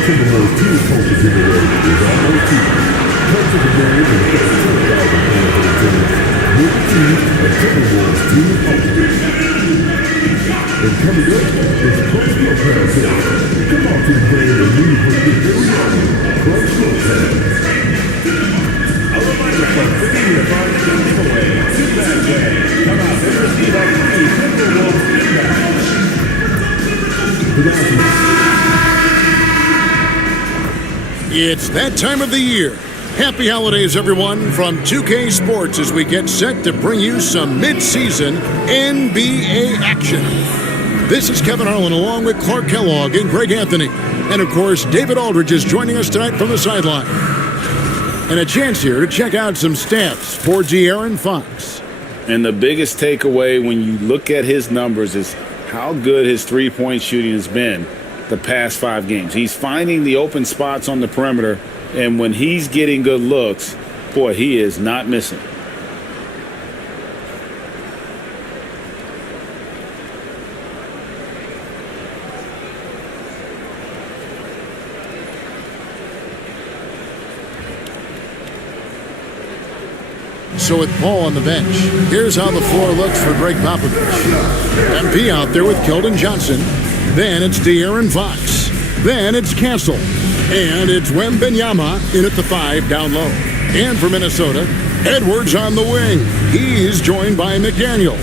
Timberwolves team coaches in the way is almost equal. Coach of the game and first $10,000 for the team. With the team and Timberwolves team ultimate. And coming up is Clutch Lopez. Come on to the game and leave with your very own Clutch Lopez. A reminder from Virginia to find the giveaway. Sit that way. Come out and receive our free Timberwolves impact. It's that time of the year. Happy holidays, everyone, from 2K Sports as we get set to bring you some mid-season NBA action. This is Kevin Harlan along with Clark Kellogg and Greg Anthony. And, of course, David Aldridge is joining us tonight from the sideline. And a chance here to check out some stats for De'Aaron Fox. And the biggest takeaway when you look at his numbers is how good his three-point shooting has been the past 5 games. He's finding the open spots on the perimeter, and when he's getting good looks, boy, he is not missing. So with Paul on the bench, here's how the floor looks for Greg Popovich. MP out there with Keldon Johnson. Then it's De'Aaron Fox. Then it's Castle. And it's Wembanyama in at the 5 down low. And for Minnesota, Edwards on the wing. He's joined by McDaniels.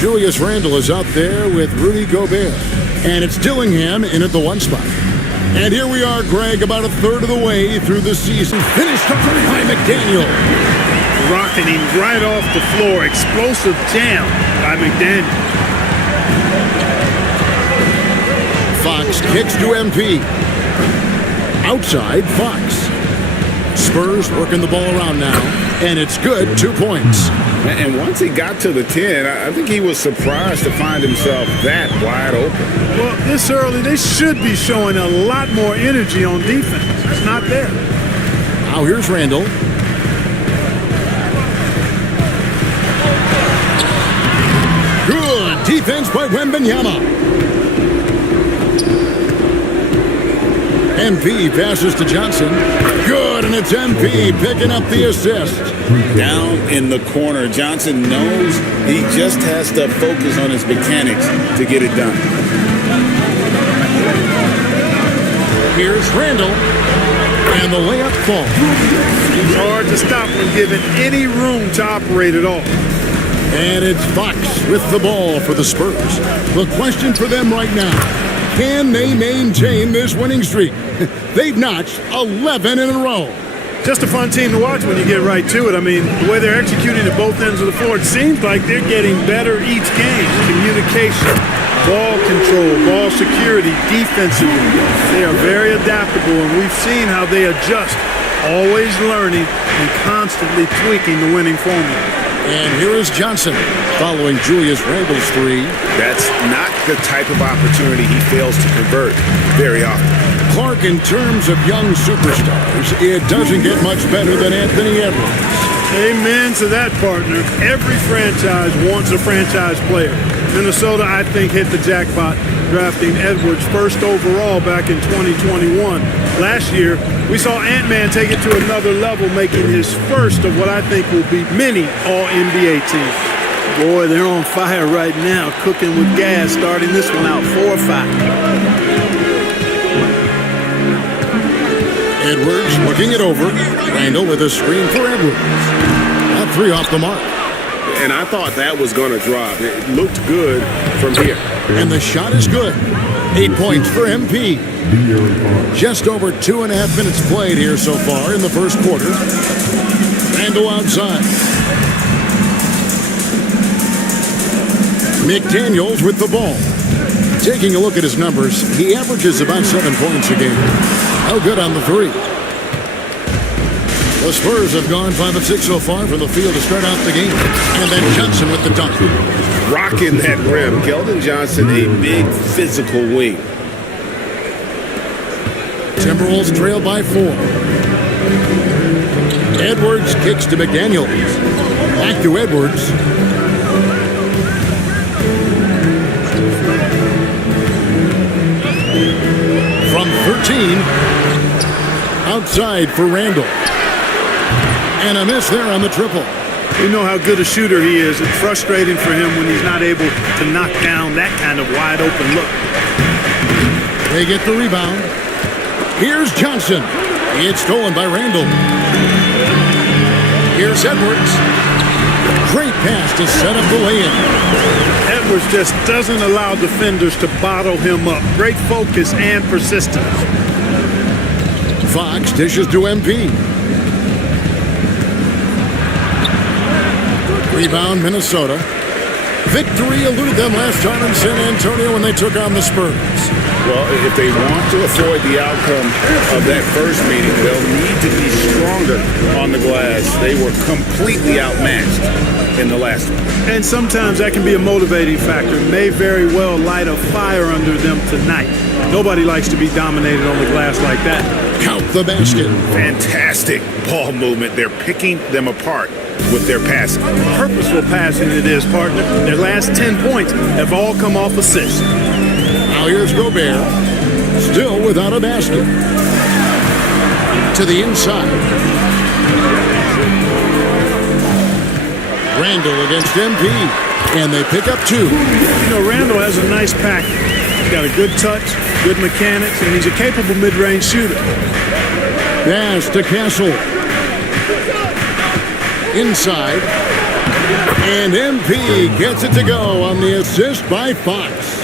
Julius Randle is out there with Rudy Gobert. And it's Dillingham in at the 1 spot. And here we are, Greg, about a third of the way through the season. Finished up by McDaniel. Rocking him right off the floor. Explosive jam by McDaniel. Fox kicks to MP. Outside, Fox. Spurs working the ball around now. And it's good, 2 points. And once he got to the 10, I think he was surprised to find himself that wide open. Well, this early, they should be showing a lot more energy on defense. It's not there. Now here's Randle. Good defense by Wembanyama. MP passes to Johnson. Good, and it's MP picking up the assist. Down in the corner, Johnson knows he just has to focus on his mechanics to get it done. Here's Randle, and the layup falls. It's hard to stop when given any room to operate at all. And it's Fox with the ball for the Spurs. The question for them right now, can they maintain this winning streak? They've notched 11 in a row. Just a fun team to watch when you get right to it. I mean, the way they're executing at both ends of the floor, it seems like they're getting better each game. Communication, ball control, ball security, defensively. They are very adaptable, and we've seen how they adjust, always learning and constantly tweaking the winning formula. And here is Johnson following Julius Randle's 3. That's not the type of opportunity he fails to convert very often. Clark, in terms of young superstars, it doesn't get much better than Anthony Edwards. Amen to that, partner. Every franchise wants a franchise player. Minnesota, I think, hit the jackpot drafting Edwards first overall back in 2021. Last year, we saw Ant-Man take it to another level, making his first of what I think will be many All-NBA teams. Boy, they're on fire right now, cooking with gas, starting this one out 4-5. Edwards looking it over. Randle with a screen for Edwards. That 3 off the mark. And I thought that was going to drop. It looked good from here. And the shot is good. 8 points for MP. Just over 2.5 minutes played here so far in the first quarter. Randle outside. McDaniels with the ball. Taking a look at his numbers, he averages about 7 points a game. No good on the 3. The Spurs have gone 5 of 6 so far from the field to start out the game. And then Johnson with the dunk. Rocking that rim. Keldon Johnson, a big physical wing. Timberwolves trail by 4. Edwards kicks to McDaniels. Back to Edwards. From 13. Outside for Randall. And a miss there on the triple. You know how good a shooter he is. It's frustrating for him when he's not able to knock down that kind of wide open look. They get the rebound. Here's Johnson. It's stolen by Randall. Here's Edwards. Great pass to set up the lay-in. Edwards just doesn't allow defenders to bottle him up. Great focus and persistence. Fox dishes to MP. Rebound, Minnesota. Victory eluded them last time in San Antonio when they took on the Spurs. Well, if they want to avoid the outcome of that first meeting, they'll need to be stronger on the glass. They were completely outmatched in the last one. And sometimes that can be a motivating factor. May very well light a fire under them tonight. Nobody likes to be dominated on the glass like that. Count the basket. Fantastic ball movement. They're picking them apart with their passing. Purposeful passing it is, partner. Their last 10 points have all come off assists. Now here's Gobert, still without a basket. To the inside. Randall against MP, and they pick up 2. You know, Randall has a nice package. He's got a good touch, good mechanics, and he's a capable mid-range shooter. Pass to Castle. Inside. And MP gets it to go on the assist by Fox.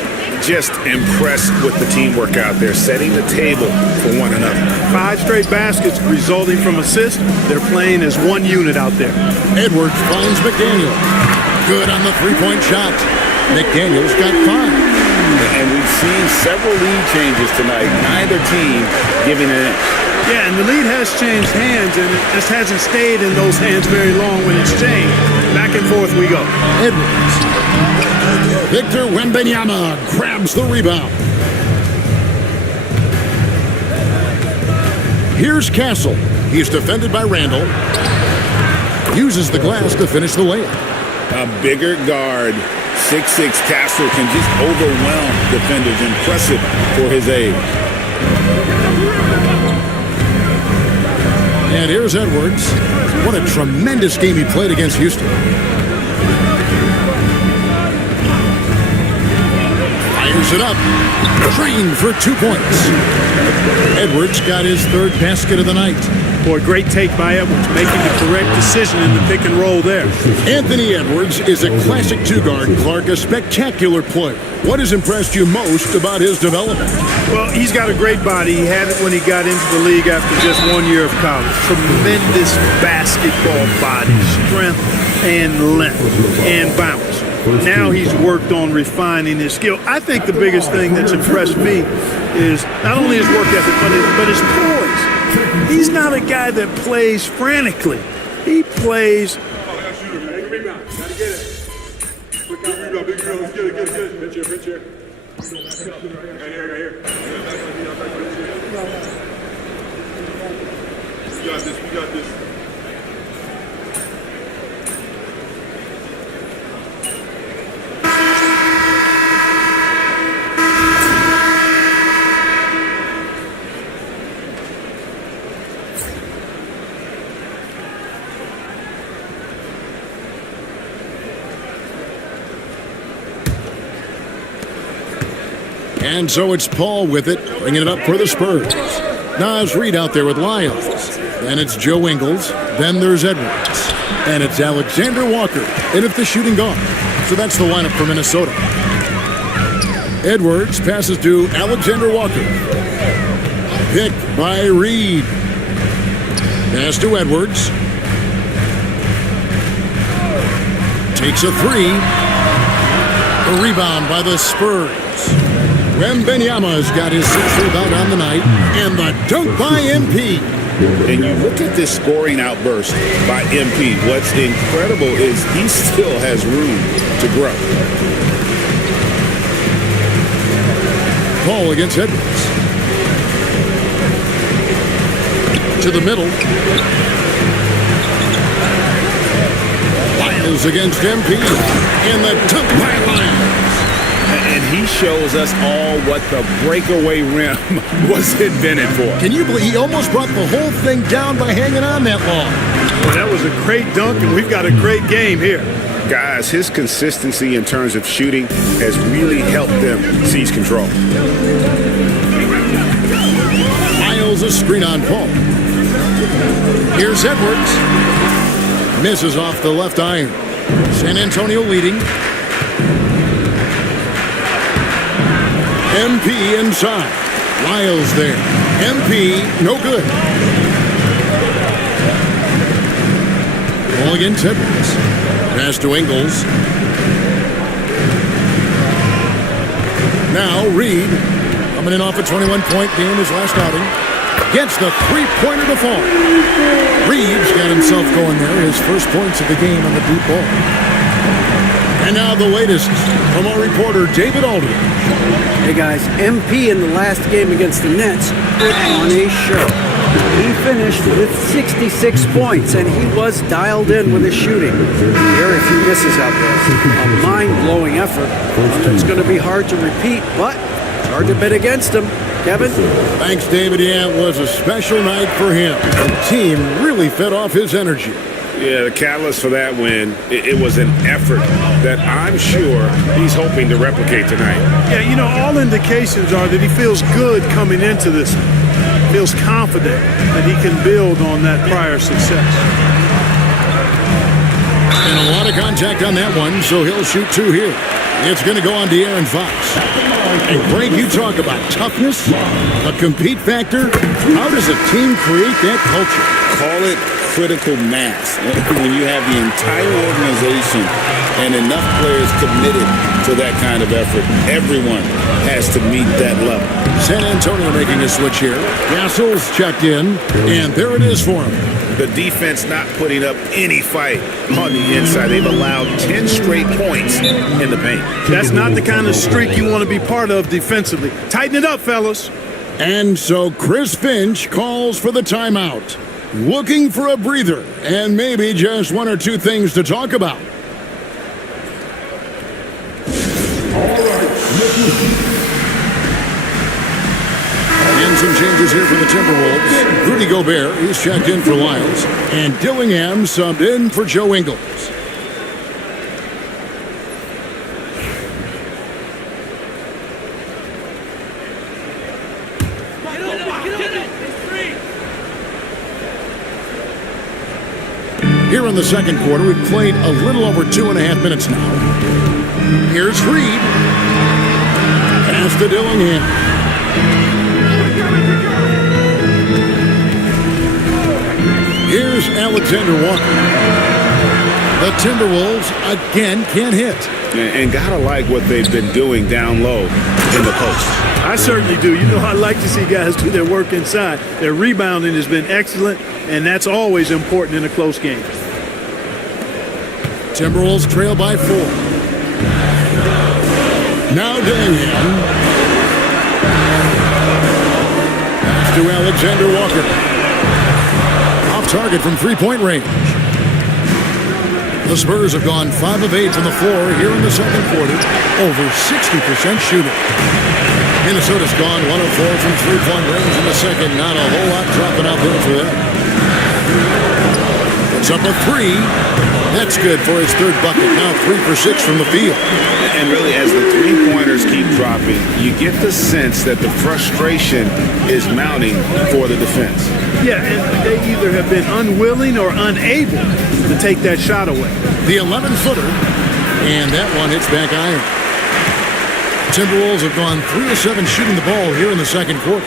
Just impressed with the teamwork out there, setting the table for one another. 5 straight baskets resulting from assists. They're playing as one unit out there. Edwards finds McDaniel. Good on the three-point shot. McDaniel's got 5. And we've seen several lead changes tonight. Neither team giving an inch. Yeah, and the lead has changed hands, and it just hasn't stayed in those hands very long when it's changed. Back and forth we go. Edwards. Victor Wembanyama grabs the rebound. Here's Castle. He's defended by Randall. Uses the glass to finish the layup. A bigger guard, 6'6" Castle, can just overwhelm defenders. Impressive for his age. And here's Edwards. What a tremendous game he played against Houston. Fires it up. Trained for 2 points. Edwards got his 3rd basket of the night. Boy, great take by Edwards, making the correct decision in the pick and roll there. Anthony Edwards is a classic 2-guard, Clark, a spectacular player. What has impressed you most about his development? Well, he's got a great body. He had it when he got into the league after just 1 year of college. Tremendous basketball body, strength and length and bounce. Now he's worked on refining his skill. I think the biggest thing that's impressed me is not only his work ethic, but his poise. He's not a guy that plays frantically. He plays. We got this. And so it's Paul with it, bringing it up for the Spurs. Nas Reed out there with Lyles. Then it's Joe Ingles. Then there's Edwards. And it's Alexander Walker. And if the shooting gone. So that's the lineup for Minnesota. Edwards passes to Alexander Walker. Picked by Reed. Pass to Edwards. Takes a 3. A rebound by the Spurs. Wembanyama's got his 6th rebound on the night, and the dunk by MP. And you look at this scoring outburst by MP. What's incredible is he still has room to grow. Paul against Edwards. To the middle. Lyles against MP. And the dunk by Lyles. And he shows us all what the breakaway rim was invented for. Can you believe he almost brought the whole thing down by hanging on that long? Well, that was a great dunk, and we've got a great game here. Guys, his consistency in terms of shooting has really helped them seize control. Miles a screen on Paul. Here's Edwards. Misses off the left iron. San Antonio leading. MP inside. Lyles there. MP, no good. Ball against Edwards. Pass to Ingles. Now Reed, coming in off a 21-point game his last outing. Gets the three-pointer to fall. Reed's got himself going there. His first points of the game on the deep ball. And now the latest from our reporter, David Aldridge. Hey guys, MP in the last game against the Nets put on a show. He finished with 66 points, and he was dialed in with his shooting. Very few misses out there. A mind-blowing effort. It's going to be hard to repeat, but it's hard to bet against him. Kevin? Thanks, David. Yeah, it was a special night for him. The team really fed off his energy. Yeah, the catalyst for that win, it was an effort that I'm sure he's hoping to replicate tonight. Yeah, you know, all indications are that he feels good coming into this. Feels confident that he can build on that prior success. And a lot of contact on that one, so he'll shoot two here. It's going to go on to Aaron Fox. And Greg, you talk about toughness, a compete factor. How does a team create that culture? Call it critical mass. When you have the entire organization and enough players committed to that kind of effort, everyone has to meet that level. San Antonio making a switch here. Gassol's checked in, and there it is for him. The defense not putting up any fight on the inside. They've allowed 10 straight points in the paint. That's not the kind of streak you want to be part of defensively. Tighten it up, fellas. And so Chris Finch calls for the timeout. Looking for a breather and maybe just one or two things to talk about. And some changes here for the Timberwolves. Rudy Gobert, he's checked in for Lyles. And Dillingham subbed in for Joe Ingles. Here in the second quarter, we've played a little over 2.5 minutes now. Here's Reed. Pass to Dillingham. Here's Alexander Walker. The Timberwolves again can't hit. And gotta like what they've been doing down low in the post. I certainly do. You know, I like to see guys do their work inside. Their rebounding has been excellent, and that's always important in a close game. Timberwolves trail by 4. Now Dillingham. Pass to Alexander Walker. Off target from three-point range. The Spurs have gone 5 of 8 from the floor here in the second quarter. Over 60% shooting. Minnesota's gone 1 of 4 from three-point range in the second. Not a whole lot dropping out there for them. It's up a 3. That's good for his third bucket. Now 3 for 6 from the field. And really, as the three-pointers keep dropping, you get the sense that the frustration is mounting for the defense. Yeah, and they either have been unwilling or unable to take that shot away. The 11-footer, and that one hits back iron. Timberwolves have gone 3 of 7 shooting the ball here in the second quarter.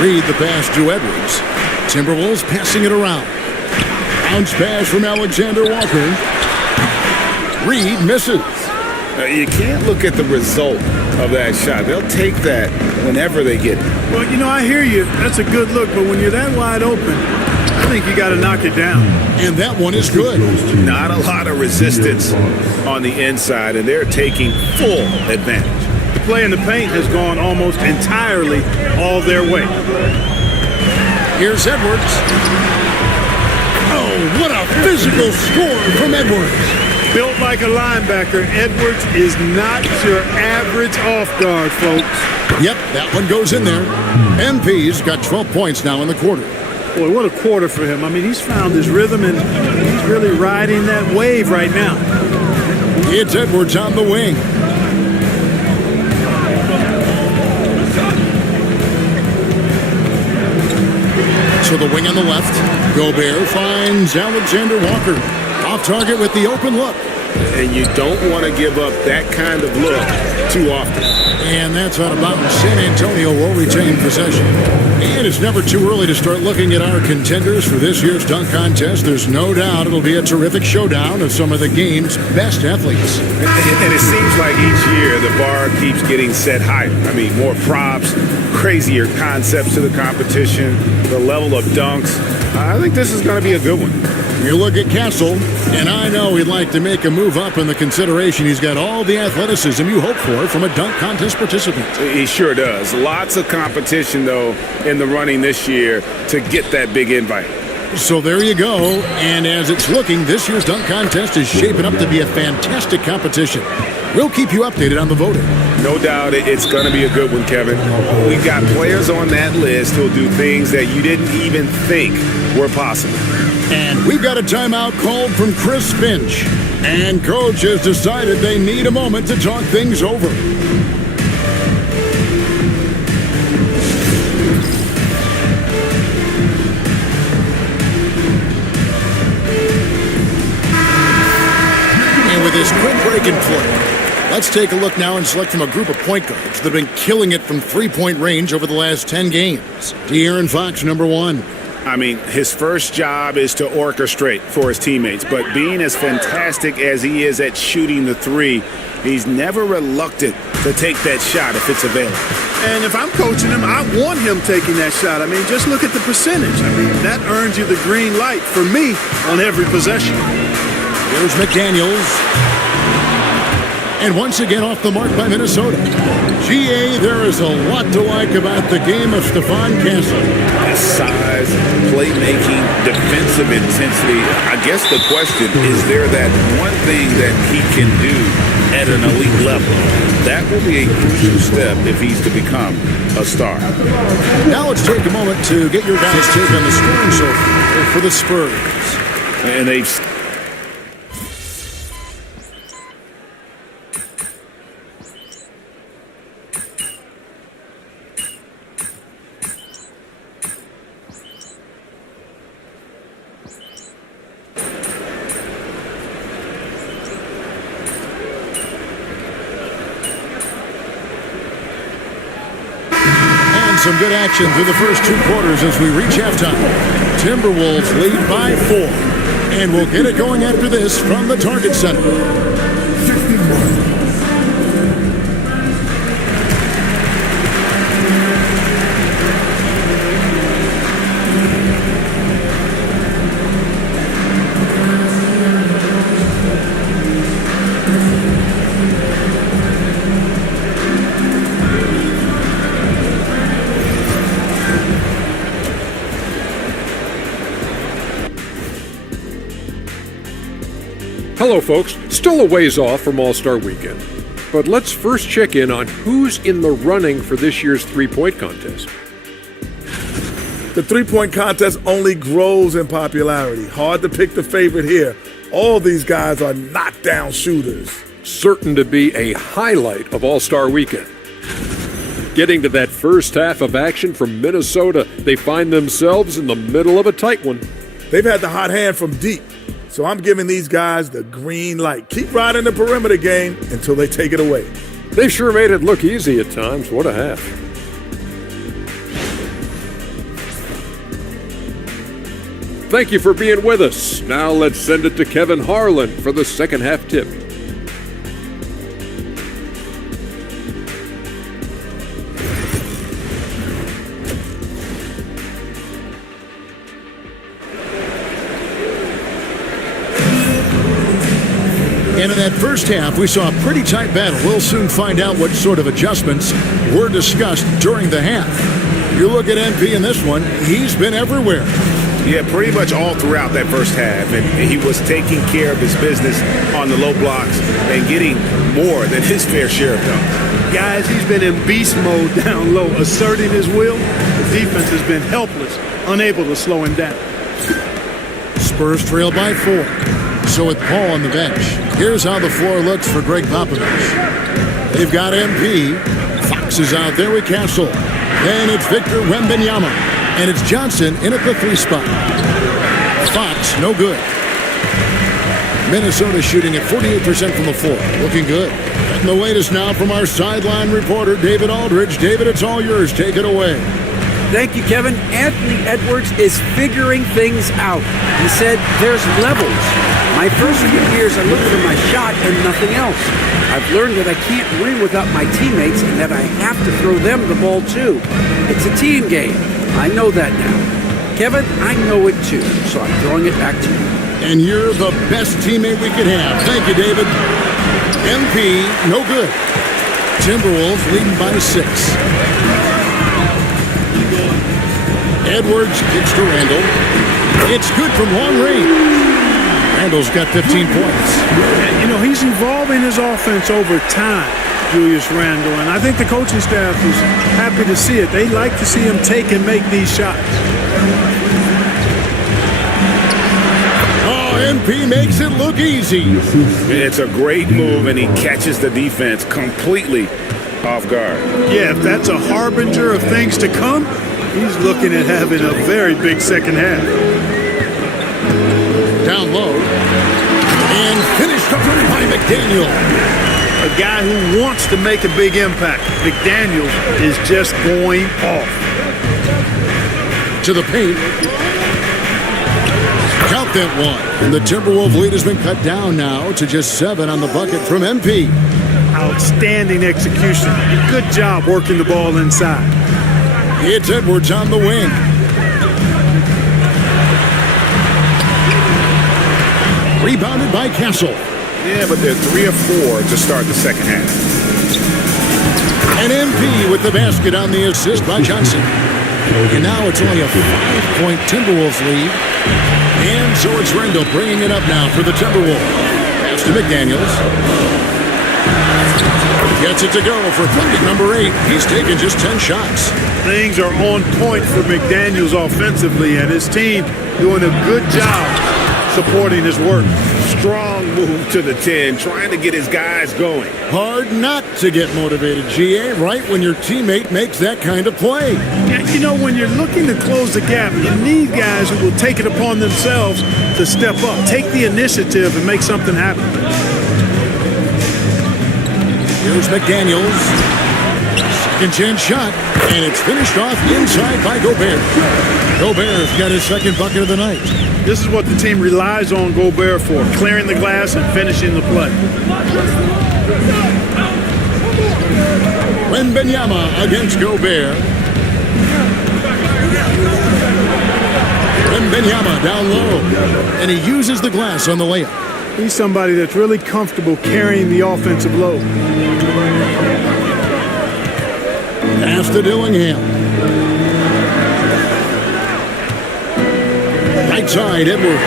Reed the pass to Edwards. Timberwolves passing it around. Bounce pass from Alexander Walker. Reed misses. You can't look at the result of that shot. They'll take that whenever they get it. Well, you know, I hear you. That's a good look, but when you're that wide open, I think you got to knock it down. And that one is good. Not a lot of resistance on the inside, and they're taking full advantage. The play in the paint has gone almost entirely all their way. Here's Edwards. Oh, what a physical score from Edwards. Built like a linebacker, Edwards is not your average off guard, folks. Yep, that one goes in there. MP's got 12 points now in the quarter. Boy, what a quarter for him. I mean, he's found his rhythm, and he's really riding that wave right now. It's Edwards on the wing. To the wing on the left. Gobert finds Alexander Walker. Off target with the open look. And you don't want to give up that kind of look too often. And that's out of bounds. San Antonio will retain possession. And it's never too early to start looking at our contenders for this year's dunk contest. There's no doubt it'll be a terrific showdown of some of the game's best athletes. And it seems like each year the bar keeps getting set higher. I mean, more props, crazier concepts to the competition, the level of dunks. I think this is going to be a good one. You look at Castle, and I know he'd like to make a move up in the consideration. He's got all the athleticism you hope for from a dunk contest participant. He sure does. Lots of competition, though, in the running this year to get that big invite. So there you go. And as it's looking, this year's dunk contest is shaping up to be a fantastic competition. We'll keep you updated on the voting. No doubt it's going to be a good one, Kevin. We've got players on that list who'll do things that you didn't even think were possible. And we've got a timeout called from Chris Finch. And coach has decided they need a moment to talk things over. And with this quick break in play, let's take a look now and select from a group of point guards that have been killing it from three-point range over the last 10 games. De'Aaron Fox, number one. I mean, his first job is to orchestrate for his teammates, but being as fantastic as he is at shooting the three, he's never reluctant to take that shot if it's available. And if I'm coaching him, I want him taking that shot. I mean, just look at the percentage. I mean, that earns you the green light for me on every possession. Here's McDaniels. And once again off the mark by Minnesota. GA, there is a lot to like about the game of Stephon Castle. His size, playmaking, defensive intensity. I guess the question, is there that one thing that he can do at an elite level? That will be a crucial step if he's to become a star. Now let's take a moment to get your guys' take on the scoring so far for the Spurs. And they've some good action through the first two quarters as we reach halftime. Timberwolves lead by 4. And we'll get it going after this from the Target Center. 61. Hello, folks. Still a ways off from All-Star Weekend. But let's first check in on who's in the running for this year's three-point contest. The three-point contest only grows in popularity. Hard to pick the favorite here. All these guys are knockdown shooters. Certain to be a highlight of All-Star Weekend. Getting to that first half of action from Minnesota, they find themselves in the middle of a tight one. They've had the hot hand from deep. So I'm giving these guys the green light. Keep riding the perimeter game until they take it away. They sure made it look easy at times. What a half. Thank you for being with us. Now let's send it to Kevin Harlan for the second half tip. And in that first half, we saw a pretty tight battle. We'll soon find out what sort of adjustments were discussed during the half. You look at MP in this one, he's been everywhere. Yeah, pretty much all throughout that first half. And he was taking care of his business on the low blocks and getting more than his fair share of dunks. Guys, he's been in beast mode down low, asserting his will. The defense has been helpless, unable to slow him down. Spurs trail by 4. So with Paul on the bench, here's how the floor looks for Greg Popovich. They've got MP. Fox is out there with Castle. Then it's Victor Wembanyama. And it's Johnson in at the 3 spot. Fox, no good. Minnesota shooting at 48% from the floor. Looking good. And the latest now from our sideline reporter, David Aldridge. David, it's all yours. Take it away. Thank you, Kevin. Anthony Edwards is figuring things out. He said there's levels. My first few years, I looked for my shot and nothing else. I've learned that I can't win without my teammates and that I have to throw them the ball too. It's a team game. I know that now. Kevin, I know it too, so I'm throwing it back to you. And you're the best teammate we could have. Thank you, David. MP, no good. Timberwolves leading by 6. Edwards kicks to Randall. It's good from long range. Randall's got 15 points. And, you know, he's evolving his offense over time, Julius Randle, and I think the coaching staff is happy to see it. They like to see him take and make these shots. Oh, MP makes it look easy. It's a great move, and he catches the defense completely off guard. Yeah, if that's a harbinger of things to come, he's looking at having a very big second half. Down low. And finished up by McDaniel. A guy who wants to make a big impact. McDaniel is just going off. To the paint. Count that one. And the Timberwolves lead has been cut down now to just 7 on the bucket from MP. Outstanding execution. Good job working the ball inside. It's Edwards on the wing. Rebounded by Castle. Yeah, but they're 3 of 4 to start the second half. And MP with the basket on the assist by Johnson. And now it's only a 5-point Timberwolves lead. And so it's Randall bringing it up now for the Timberwolves. Pass to McDaniels. Gets it to go for bucket number 8. He's taken just 10 shots. Things are on point for McDaniels offensively, and his team doing a good job supporting his work. Strong move to the 10, trying to get his guys going. Hard not to get motivated, GA, right when your teammate makes that kind of play. Yeah, you know, when you're looking to close the gap, you need guys who will take it upon themselves to step up, take the initiative, and make something happen. Here's McDaniels. Second chance shot, and it's finished off inside by Gobert. Gobert's got his second bucket of the night. This is what the team relies on Gobert for, clearing the glass and finishing the play. Wembanyama against Gobert. Wembanyama down low, and he uses the glass on the layup. He's somebody that's really comfortable carrying the offensive load. Pass to Dillingham. Right side, Edwards.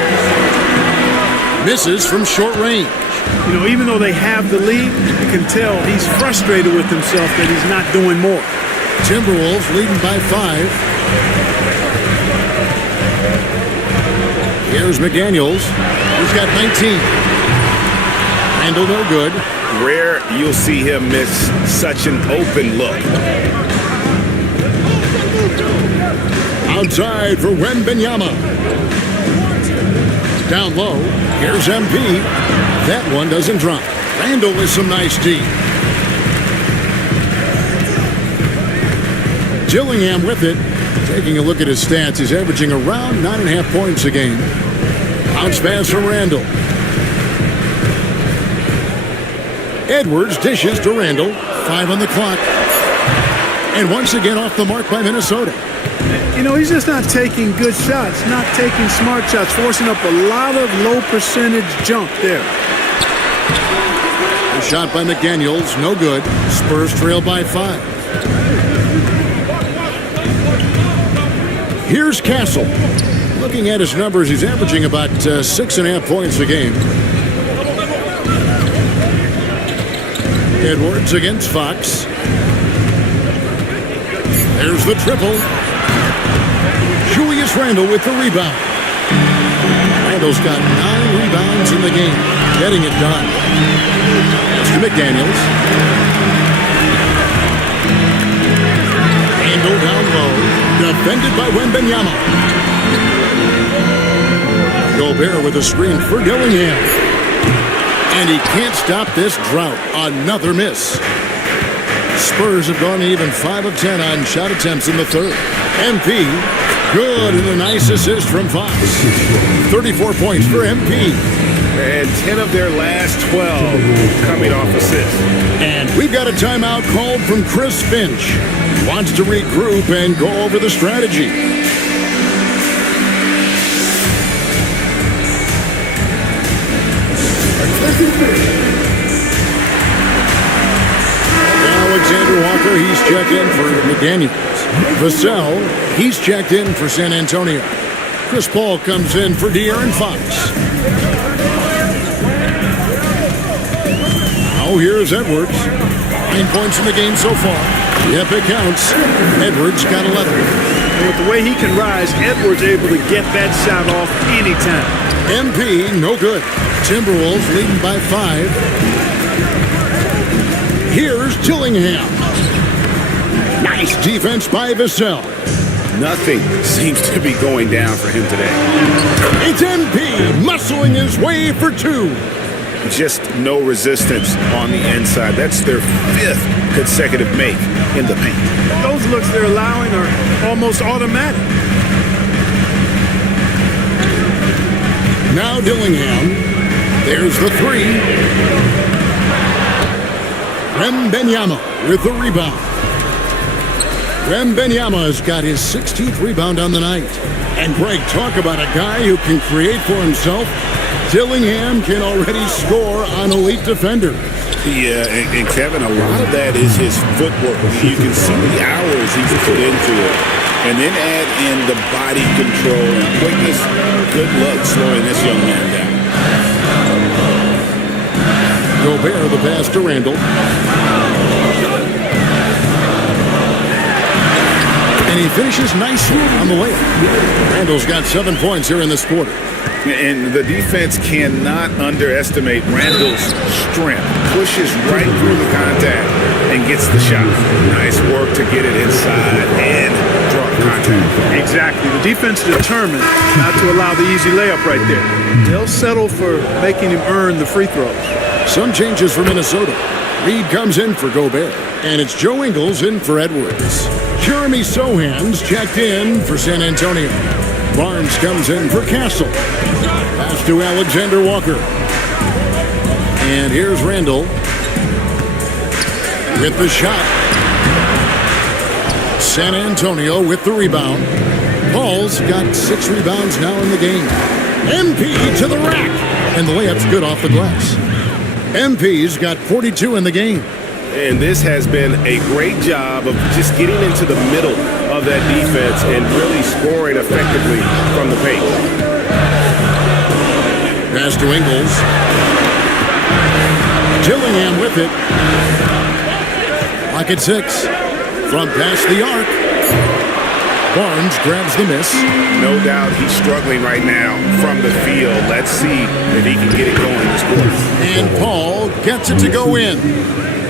Misses from short range. You know, even though they have the lead, you can tell he's frustrated with himself that he's not doing more. Timberwolves leading by 5. Here's McDaniels. He's got 19. Randall no good. Rare you'll see him miss such an open look. Outside for Wembanyama. Down low. Here's MP. That one doesn't drop. Randall with some nice D. Dillingham with it. Taking a look at his stats, he's averaging around 9.5 points a game. Bounce pass from Randall. Edwards dishes to Randall. 5 on the clock. And once again off the mark by Minnesota. You know, he's just not taking good shots, not taking smart shots, forcing up a lot of low percentage jump there. A shot by McDaniels, no good. Spurs trail by 5. Here's Castle. Looking at his numbers, he's averaging about 6.5 points a game. Edwards against Fox. There's the triple. Julius Randle with the rebound. Randle's got 9 rebounds in the game, getting it done. That's to McDaniels. Randle down low, defended by Wembanyama. Gobert with a screen for Dillingham. And he can't stop this drought. Another miss. Spurs have gone even 5 of 10 on shot attempts in the third. MP, good, and a nice assist from Fox. 34 points for MP. And 10 of their last 12 coming off assists. And we've got a timeout called from Chris Finch. Wants to regroup and go over the strategy. Alexander Walker, he's checked in for McDaniels. Vassell, he's checked in for San Antonio. Chris Paul comes in for De'Aaron Fox. Now here's Edwards. 9 points in the game so far. Yep, it counts. Edwards got 11. And with the way he can rise, Edwards able to get that shot off anytime. MP, no good. Timberwolves leading by 5. Here's Dillingham. Nice defense by Vassell. Nothing seems to be going down for him today. It's MP muscling his way for 2. Just no resistance on the inside. That's their 5th consecutive make in the paint. Those looks they're allowing are almost automatic. Now Dillingham. There's the 3. Wembanyama with the rebound. Wembanyama has got his 16th rebound on the night. And Greg, talk about a guy who can create for himself. Dillingham can already score on elite defenders. Yeah, and Kevin, a lot of that is his footwork. You can see the hours he's put into it. And then add in the body control and quickness. Good luck slowing this young man down. Gobert, the pass to Randle. And he finishes nicely on the layup. Randle's got 7 points here in this quarter. And the defense cannot underestimate Randle's strength. Pushes right through the contact and gets the shot. Nice work to get it inside and draw contact. Exactly. The defense determined not to allow the easy layup right there. They'll settle for making him earn the free throws. Some changes for Minnesota. Reed comes in for Gobert. And it's Joe Ingles in for Edwards. Jeremy Sohan's checked in for San Antonio. Barnes comes in for Castle. Pass to Alexander Walker. And here's Randle with the shot. San Antonio with the rebound. Paul's got 6 rebounds now in the game. MP to the rack. And the layup's good off the glass. MP's got 42 in the game. And this has been a great job of just getting into the middle of that defense and really scoring effectively from the paint. Pass to Ingles. Dillingham with it. Pocket 6. From past the arc. Barnes grabs the miss. No doubt he's struggling right now from the field. Let's see if he can get it going this quarter. And Paul gets it to go in.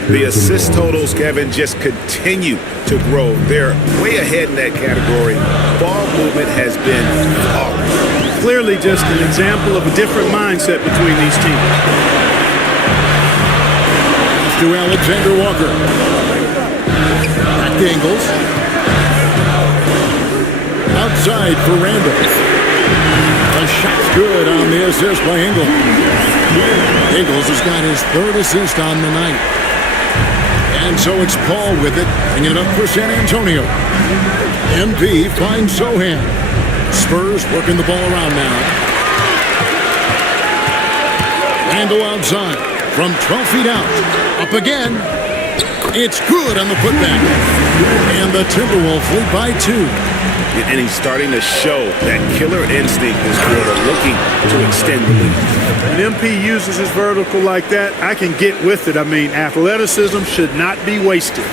The assist totals, Kevin, just continue to grow. They're way ahead in that category. Ball movement has been flawless. Clearly just an example of a different mindset between these teams. To Alexander Walker. Back to Ingles. Outside for Randle. A shot's good on the assist by Ingles. Ingles has got his 3rd assist on the night. And so it's Paul with it, bringing it up for San Antonio. MP finds Sohan. Spurs working the ball around now. Randle outside from 12 feet out. Up again. It's good on the putback. And the Timberwolves lead by 2. And he's starting to show that killer instinct this quarter, looking to extend the lead. When MP uses his vertical like that, I can get with it. I mean, athleticism should not be wasted.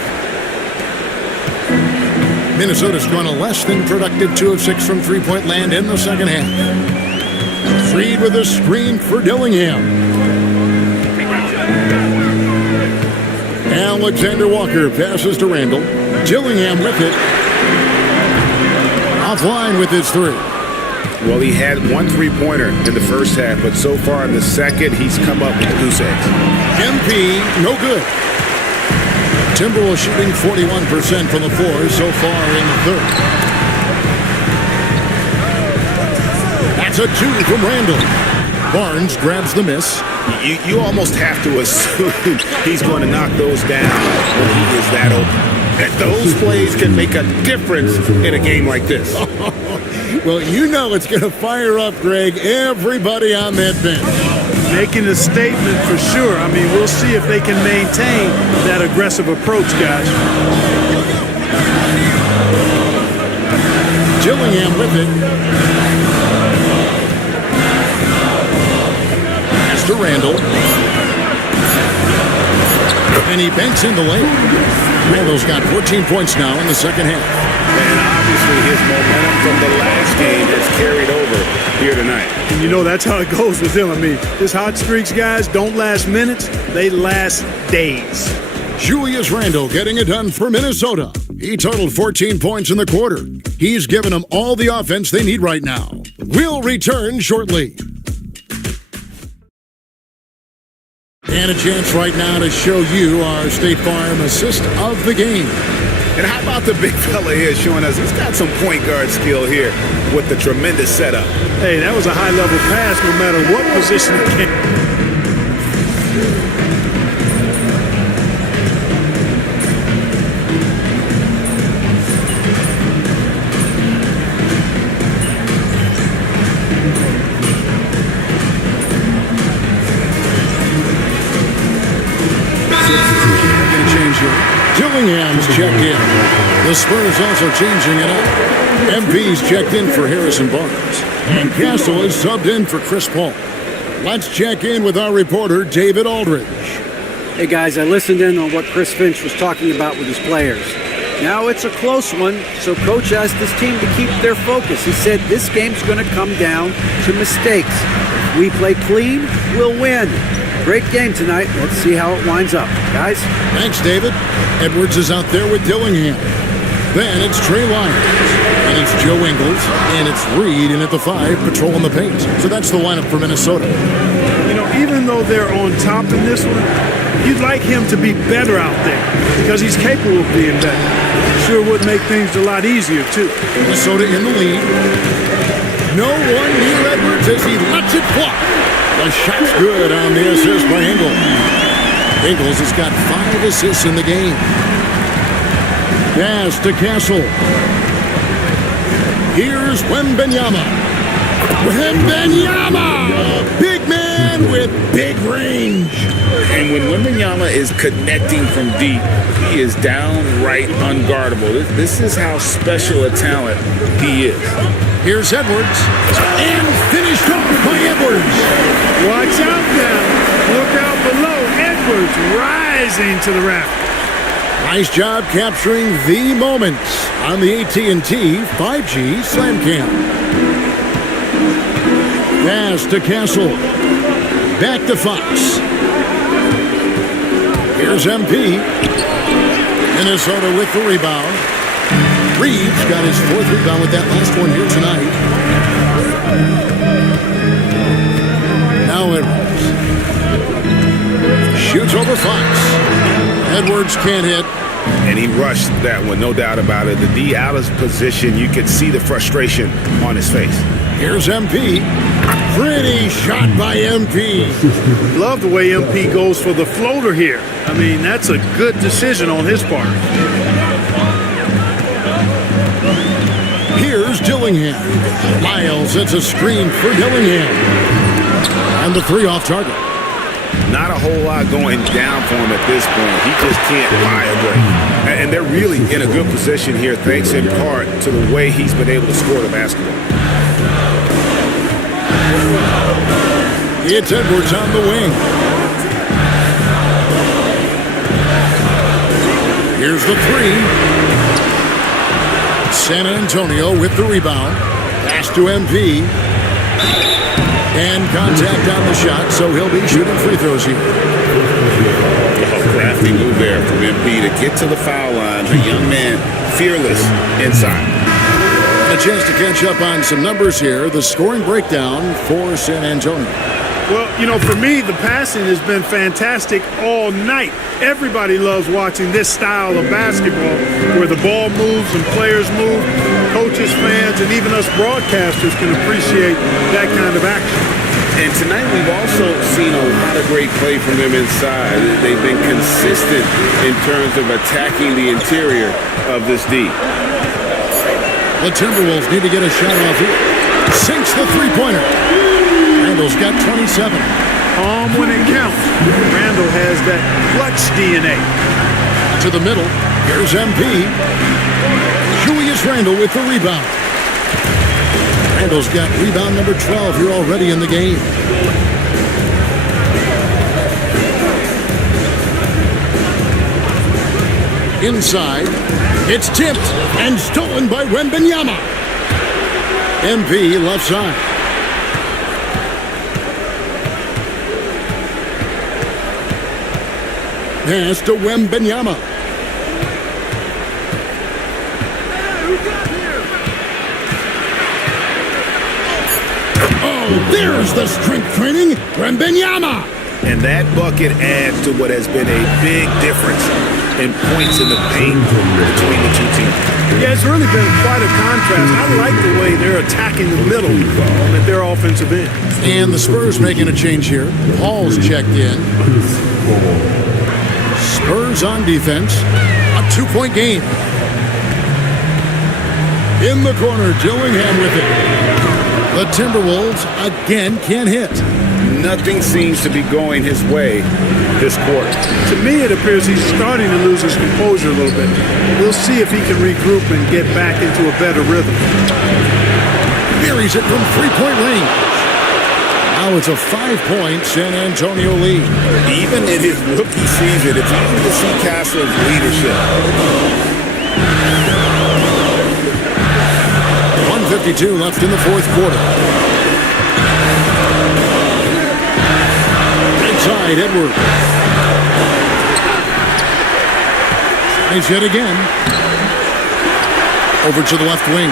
Minnesota's gone a less than productive 2 of 6 from three-point land in the second half. Freed with a screen for Dillingham. Alexander Walker passes to Randall. Dillingham with it. Offline with his 3. Well, he had 1 3-pointer in the first half, but so far in the second, he's come up with goose eggs. MP, no good. Timberwolves shooting 41% from the floor so far in the third. That's a 2 from Randall. Barnes grabs the miss. You almost have to assume he's going to knock those down when he is that open. And those plays can make a difference in a game like this. Well, you know it's going to fire up, Greg, everybody on that bench. Making a statement for sure. I mean, we'll see if they can maintain that aggressive approach, guys. Dillingham with it. Pass to Randall. And he banks in the lane. Randall's got 14 points now in the second half. And obviously his momentum from the last game has carried over here tonight. And you know that's how it goes with him. I mean, his hot streaks, guys, don't last minutes. They last days. Julius Randle getting it done for Minnesota. He totaled 14 points in the quarter. He's given them all the offense they need right now. We'll return shortly. And a chance right now to show you our State Farm assist of the game. And how about the big fella here showing us he's got some point guard skill here with the tremendous setup. Hey, that was a high-level pass no matter what position it came. Dillingham's checked in. The Spurs also changing it up. MP's checked in for Harrison Barnes. And Castle is subbed in for Chris Paul. Let's check in with our reporter, David Aldridge. Hey, guys, I listened in on what Chris Finch was talking about with his players. Now it's a close one, so Coach asked his team to keep their focus. He said this game's going to come down to mistakes. If we play clean, we'll win. Great game tonight. Let's see how it winds up. Guys? Thanks, David. Edwards is out there with Dillingham. Then it's Trey Lyons. And it's Joe Ingles. And it's Reed in at the 5, patrolling the paint. So that's the lineup for Minnesota. You know, even though they're on top in this one, you'd like him to be better out there because he's capable of being better. Sure would make things a lot easier, too. Minnesota in the lead. No one near Edwards as he lets it fly. The shot's good on the assist by Ingles. Ingles has got 5 assists in the game. Pass to Castle. Here's Wembanyama. Wembanyama! Big man with big range. And when Wembanyama is connecting from deep, he is downright unguardable. This is how special a talent he is. Here's Edwards. And finished off by Edwards. Watch out now. Look out below. Edwards rising to the raft. Nice job capturing the moments on the AT&T 5G Slam Cam. Pass to Castle. Back to Fox. Here's MP. Minnesota with the rebound. Reeves got his 4th rebound with that last one here tonight. Now Edwards. Shoots over Fox. Edwards can't hit. And he rushed that one, no doubt about it. The D out of position, you could see the frustration on his face. Here's MP. Pretty shot by MP. Love the way MP goes for the floater here. I mean, that's a good decision on his part. Here's Dillingham. Lyles, it's a screen for Dillingham. And the 3 off target. Not a whole lot going down for him at this point. He just can't buy a break. And they're really in a good position here, thanks in part to the way he's been able to score the basketball. It's Edwards on the wing. Here's the three. San Antonio with the rebound. Pass to MP. And contact on the shot, so he'll be shooting free throws here. Oh, crafty move there from MP to get to the foul line. The young man, fearless inside. A chance to catch up on some numbers here. The scoring breakdown for San Antonio. Well, you know, for me, the passing has been fantastic all night. Everybody loves watching this style of basketball where the ball moves and players move. Coaches, fans, and even us broadcasters can appreciate that kind of action. And tonight we've also seen a lot of great play from them inside. They've been consistent in terms of attacking the interior of this D. The Timberwolves need to get a shot off here. Sinks the three-pointer. Randall's got 27. When it counts. Randall has that clutch DNA. To the middle. Here's MP. Julius Randall with the rebound. Randall's got rebound number 12 here already in the game. Inside. It's tipped and stolen by Wembanyama. MP left side. Pass to Wembanyama. Oh, there's the strength training. Wembanyama. And that bucket adds to what has been a big difference in points in the paint between the two teams. Yeah, it's really been quite a contrast. I like the way they're attacking the middle at their offensive end. And the Spurs making a change here. Paul's checked in. Spurs on defense. A 2-point game. In the corner, Dillingham with it. The Timberwolves again can't hit. Nothing seems to be going his way this quarter. To me, it appears he's starting to lose his composure a little bit. We'll see if he can regroup and get back into a better rhythm. Buries it from three-point range. Now it's a 5-point San Antonio lead. Even in his rookie season, it's easy to see Castle's leadership. 1:52 left in the fourth quarter. Inside, Edwards. Nice hit again. Over to the left wing.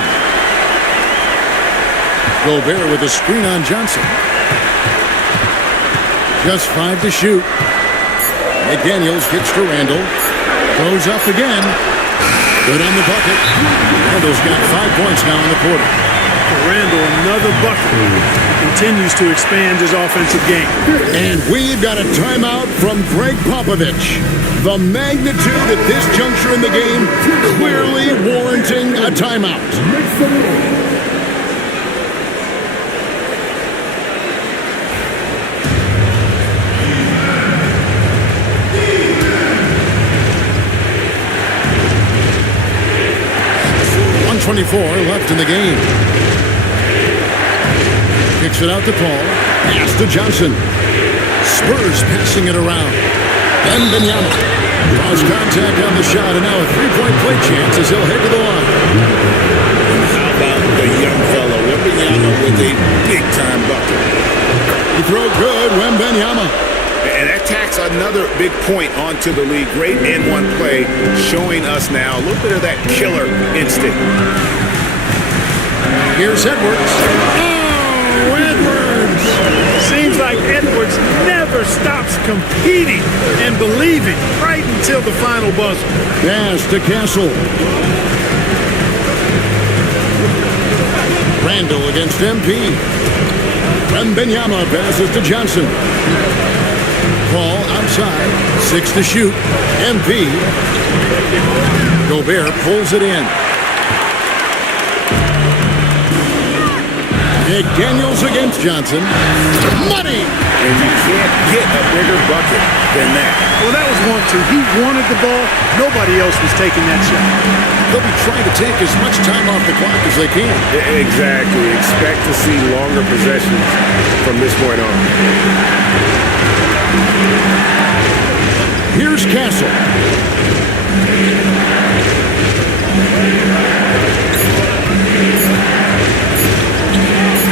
Gobert with a screen on Johnson. Just 5 to shoot. McDaniels gets to Randall. Goes up again. Good on the bucket. Randall's got 5 points now in the quarter. Randall, another bucket. Continues to expand his offensive game. And we've got a timeout from Greg Popovich. The magnitude at this juncture in the game clearly warranting a timeout. 1:24 left in the game. Kicks it out to Paul. Pass to Johnson. Spurs passing it around. Wembanyama draws contact on the shot, and now a three-point play chance as he'll head to the line. And how about the young fellow, Wembanyama, with a big-time bucket. He throw good, Wembanyama. And that tacks another big point onto the league. Great N1 play, showing us now a little bit of that killer instinct. Here's Edwards. Oh, Edwards! Seems like Edwards never stops competing and believing right until the final buzzer. Pass to Castle. Randall against MP. Wembanyama passes to Johnson. Paul outside, 6 to shoot. MP. Gobert pulls it in. McDaniels against Johnson. Money! And you can't get a bigger bucket than that. Well, that was 1-2. He wanted the ball. Nobody else was taking that shot. They'll be trying to take as much time off the clock as they can. Exactly. Expect to see longer possessions from this point on. Here's Castle.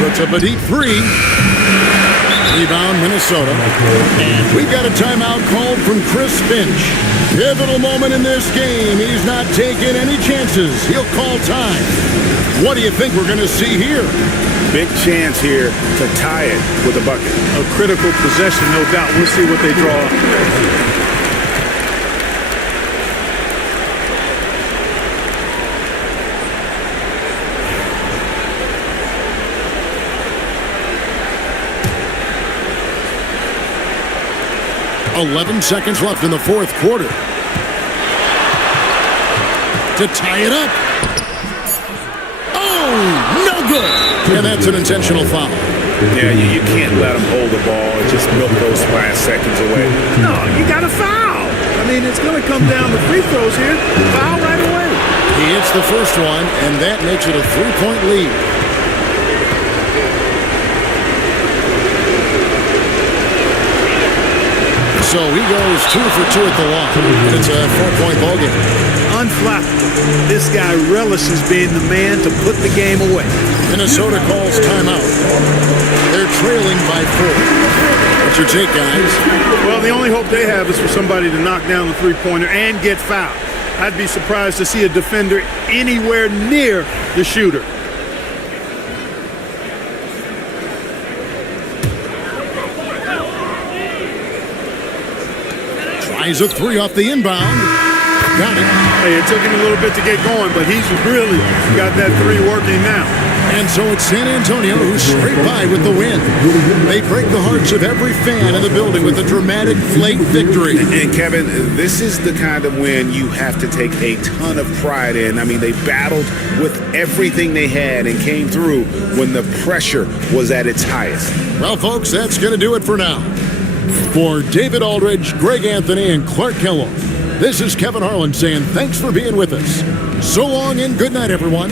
Puts up a deep three. Rebound, Minnesota. And we've got a timeout called from Chris Finch. Pivotal moment in this game. He's not taking any chances. He'll call time. What do you think we're going to see here? Big chance here to tie it with a bucket. A critical possession, no doubt. We'll see what they draw up. .11 seconds left in the fourth quarter. To tie it up. Oh, no good. And that's an intentional foul. Yeah, you can't let him hold the ball and just milk those last seconds away. No, you got to foul. I mean, it's going to come down to free throws here. Foul right away. He hits the first one, and that makes it a 3-point lead. So he goes 2 for 2 at the line. It's a 4-point ball game. Unflappable. This guy relishes being the man to put the game away. Minnesota calls timeout. They're trailing by 4. What's your take, guys? Well, the only hope they have is for somebody to knock down the three-pointer and get fouled. I'd be surprised to see a defender anywhere near the shooter. Tries a 3 off the inbound. Got it. Hey, it took him a little bit to get going, but he's really got that 3 working now. And so it's San Antonio who scrape by with the win. They break the hearts of every fan in the building with a dramatic late victory. And Kevin, this is the kind of win you have to take a ton of pride in. I mean, they battled with everything they had and came through when the pressure was at its highest. Well, folks, that's going to do it for now. For David Aldridge, Greg Anthony, and Clark Kellogg, this is Kevin Harlan saying thanks for being with us. So long and good night, everyone.